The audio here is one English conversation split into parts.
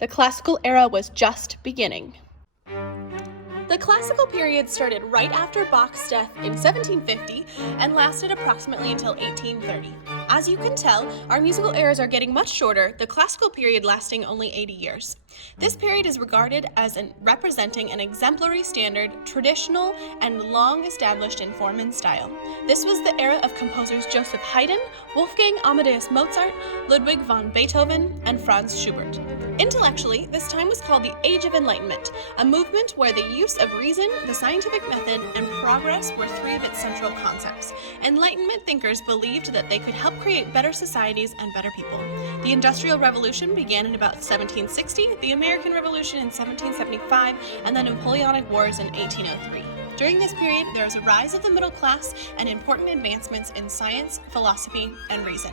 The classical era was just beginning. The classical period started right after Bach's death in 1750 and lasted approximately until 1830. As you can tell, our musical eras are getting much shorter, the classical period lasting only 80 years. This period is regarded as representing an exemplary standard, traditional, and long established in form and style. This was the era of composers Joseph Haydn, Wolfgang Amadeus Mozart, Ludwig van Beethoven, and Franz Schubert. Intellectually, this time was called the Age of Enlightenment, a movement where the use of reason, the scientific method, and progress were three of its central concepts. Enlightenment thinkers believed that they could help create better societies and better people. The Industrial Revolution began in about 1760, the American Revolution in 1775, and the Napoleonic Wars in 1803. During this period, there was a rise of the middle class and important advancements in science, philosophy, and reason.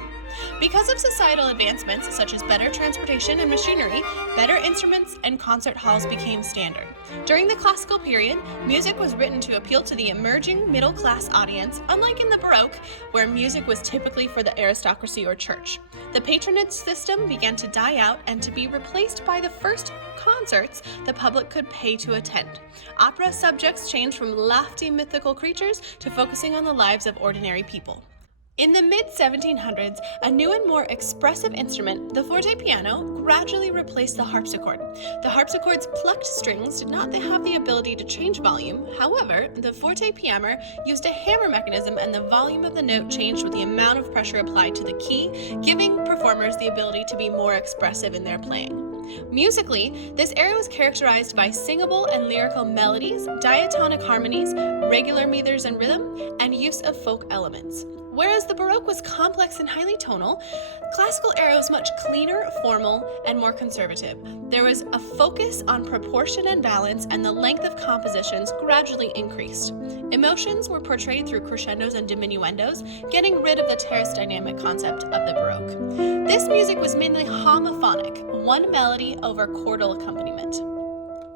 Because of societal advancements such as better transportation and machinery, better instruments and concert halls became standard. During the classical period, music was written to appeal to the emerging middle class audience, unlike in the Baroque, where music was typically for the aristocracy or church. The patronage system began to die out and to be replaced by the first concerts the public could pay to attend. Opera subjects changed from lofty mythical creatures to focusing on the lives of ordinary people. In the mid-1700s, a new and more expressive instrument, the fortepiano, gradually replaced the harpsichord. The harpsichord's plucked strings did not have the ability to change volume. However, the fortepiano used a hammer mechanism, and the volume of the note changed with the amount of pressure applied to the key, giving performers the ability to be more expressive in their playing. Musically, this era was characterized by singable and lyrical melodies, diatonic harmonies, regular meters and rhythm, and use of folk elements. Whereas the Baroque was complex and highly tonal, classical era was much cleaner, formal, and more conservative. There was a focus on proportion and balance, and the length of compositions gradually increased. Emotions were portrayed through crescendos and diminuendos, getting rid of the terce dynamic concept of the Baroque. This music was mainly homophonic, one melody over chordal accompaniment.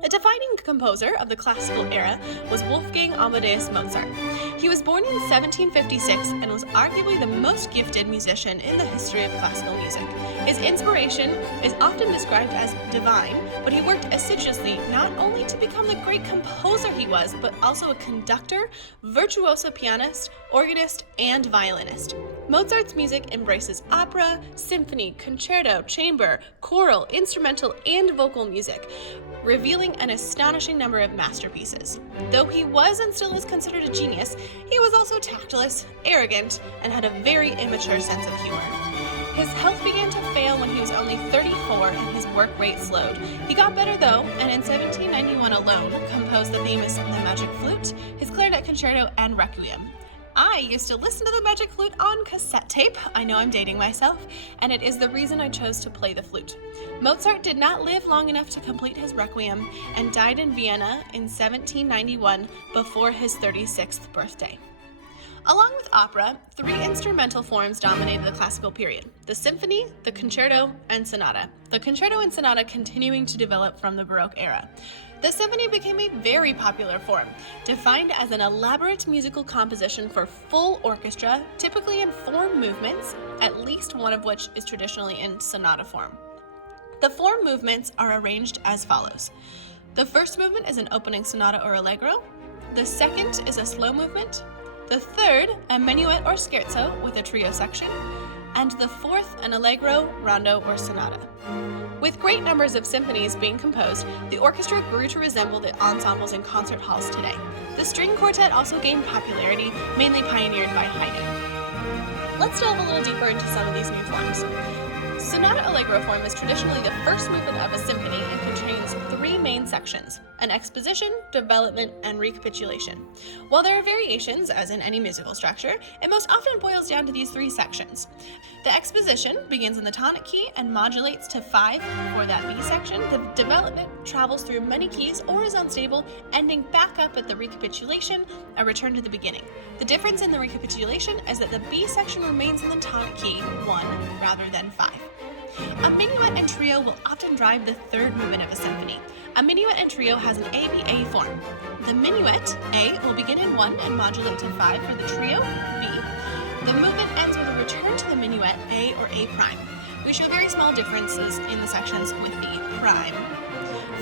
A defining composer of the classical era was Wolfgang Amadeus Mozart. He was born in 1756 and was arguably the most gifted musician in the history of classical music. His inspiration is often described as divine, but he worked assiduously not only to become the great composer he was, but also a conductor, virtuoso pianist, organist, and violinist. Mozart's music embraces opera, symphony, concerto, chamber, choral, instrumental, and vocal music, revealing an astonishing number of masterpieces. Though he was and still is considered a genius, he was also tactless, arrogant, and had a very immature sense of humor. His health began to fail when he was only 34 and his work rate slowed. He got better though, and in 1791 alone composed the famous The Magic Flute, his clarinet concerto, and Requiem. I used to listen to the Magic Flute on cassette tape. I know I'm dating myself, and it is the reason I chose to play the flute. Mozart did not live long enough to complete his Requiem and died in Vienna in 1791 before his 36th birthday. Along with opera, three instrumental forms dominated the classical period: the symphony, the concerto, and sonata. The concerto and sonata continuing to develop from the Baroque era. The symphony became a very popular form, defined as an elaborate musical composition for full orchestra, typically in 4 movements, at least one of which is traditionally in sonata form. The 4 movements are arranged as follows. The first movement is an opening sonata or allegro. The second is a slow movement. The third, a minuet or scherzo with a trio section. And the fourth, an allegro, rondo, or sonata. With great numbers of symphonies being composed, the orchestra grew to resemble the ensembles in concert halls today. The string quartet also gained popularity, mainly pioneered by Haydn. Let's delve a little deeper into some of these new forms. Sonata allegro form is traditionally the first movement of a symphony and contains 3 main sections: an exposition, development, and recapitulation. While there are variations, as in any musical structure, it most often boils down to these 3 sections. The exposition begins in the tonic key and modulates to 5 for that B section. The development travels through many keys or is unstable, ending back up at the recapitulation, a return to the beginning. The difference in the recapitulation is that the B section remains in the tonic key 1 rather than 5. A minuet and trio will often drive the third movement of a symphony. A minuet and trio has an ABA form. The minuet, A, will begin in 1 and modulate to 5 for the trio, B. The movement ends with a return to the minuet, A or A prime. We show very small differences in the sections with the prime.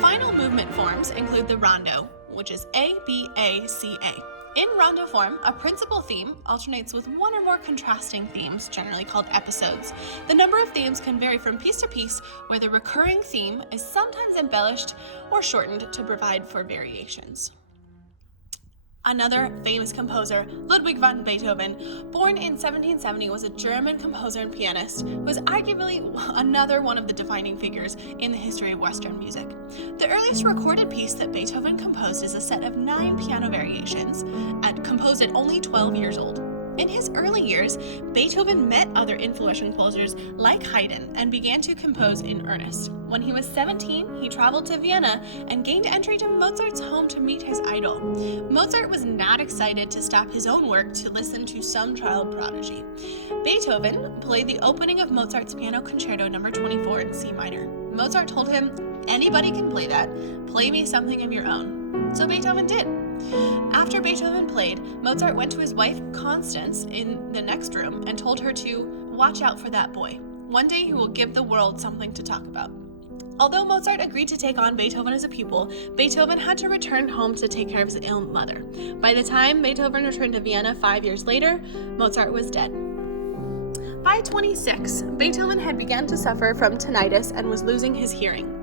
Final movement forms include the rondo, which is A-B-A-C-A. In rondo form, a principal theme alternates with one or more contrasting themes, generally called episodes. The number of themes can vary from piece to piece, where the recurring theme is sometimes embellished or shortened to provide for variations. Another famous composer, Ludwig van Beethoven, born in 1770, was a German composer and pianist who was arguably another one of the defining figures in the history of Western music. The earliest recorded piece that Beethoven composed is a set of 9 piano variations, composed at only 12 years old. In his early years, Beethoven met other influential composers like Haydn and began to compose in earnest. When he was 17, he traveled to Vienna and gained entry to Mozart's home to meet his idol. Mozart was not excited to stop his own work to listen to some child prodigy. Beethoven played the opening of Mozart's Piano Concerto No. 24 in C minor. Mozart told him, "Anybody can play that. Play me something of your own." So Beethoven did. After Beethoven played, Mozart went to his wife Constance in the next room and told her to watch out for that boy. One day he will give the world something to talk about. Although Mozart agreed to take on Beethoven as a pupil, Beethoven had to return home to take care of his ill mother. By the time Beethoven returned to Vienna 5 years later, Mozart was dead. By 26, Beethoven had begun to suffer from tinnitus and was losing his hearing.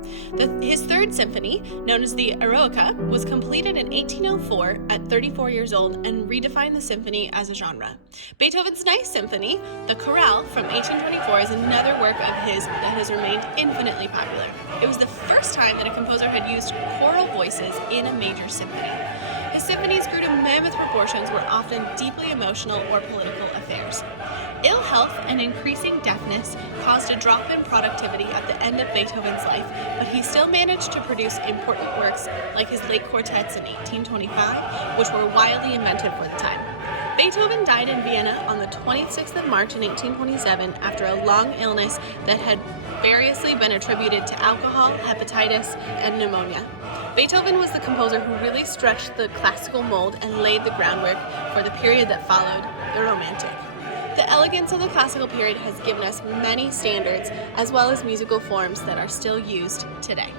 His third symphony, known as the Eroica, was completed in 1804 at 34 years old and redefined the symphony as a genre. Beethoven's Ninth Symphony, the Chorale from 1824, is another work of his that has remained infinitely popular. It was the first time that a composer had used choral voices in a major symphony. His symphonies grew to mammoth proportions, were often deeply emotional or political affairs. Ill health and increasing deafness caused a drop in productivity at the end of Beethoven's life, but he still managed to produce important works like his late quartets in 1825, which were wildly inventive for the time. Beethoven died in Vienna on the 26th of March in 1827 after a long illness that had variously been attributed to alcohol, hepatitis, and pneumonia. Beethoven was the composer who really stretched the classical mold and laid the groundwork for the period that followed, the Romantic. The elegance of the classical period has given us many standards as well as musical forms that are still used today.